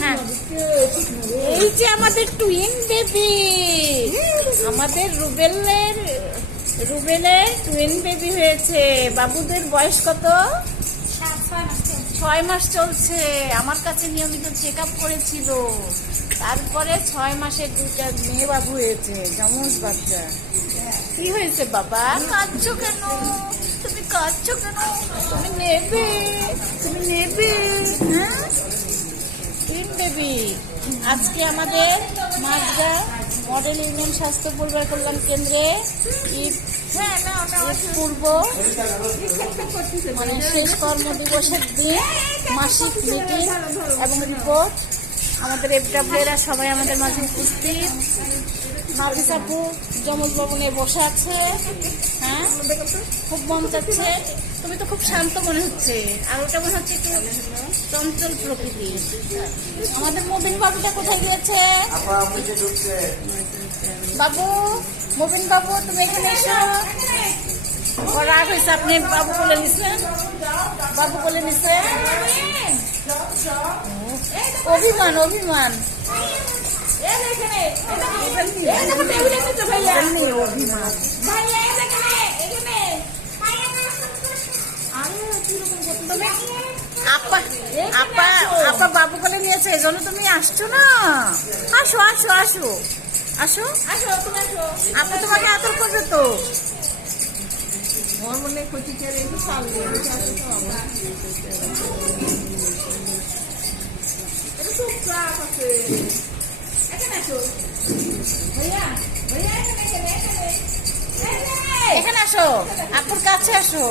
হ্যাঁ, এই যে আমাদের টুইন বেবি, আমাদের রুবেলের টুইন বেবি হয়েছে। বাবুদের বয়স কত? 6 মাস চলছে। আমার কাছে নিয়মিত চেক আপ করেছিল। তারপরে 6 মাসের 2টা মেয়ে বাবু হয়েছে, যমজ বাচ্চা। কি হয়েছে বাবা? কাঁদছো কেন? তুমি কাঁদছো কেন? তুমি নেবে, তুমি নেবে। হ্যাঁ, টুইন বেবি। আজকে আমাদের মাঝগা মডেল ইউনিয়ন স্বাস্থ্য পরিবার কল্যাণ কেন্দ্রে ঈদ পূর্ব মানে শেষ কর্মদিবসের দিন মাসিক মিটিং এবং রিপোর্ট। আমাদের এফডব্লিউরা সবাই আমাদের মাঝে উপস্থিত। নাফিস আপু যমজ ভবনে বসে আছে। হ্যাঁ, খুব মন চাচ্ছে। তুমি তো খুব শান্ত মনে হচ্ছে, আর ওটা মনে হচ্ছে একটু চঞ্চল প্রকৃতি। আমাদের মুবিন বাবুটা কোথায় গিয়েছে? বাবু, মুবিন বাবু তুমি এখানে এসো। রাগ হয়েছে, আপনি বাবু কোলে নিছেন, বাবু কোলে নিছেন। অভিমান, অভিমান, আপা আপা আপা বাবু কোলে নিয়েছে, এই জন্য তুমি আসছো না। আসো আসো আসো আসো আসো, আপা তোমাকে আদর করবে তো। ওর মনে ক্ষতি করে একটু চাল দিয়ে এখানে আসো, আপুর কাছে আসো।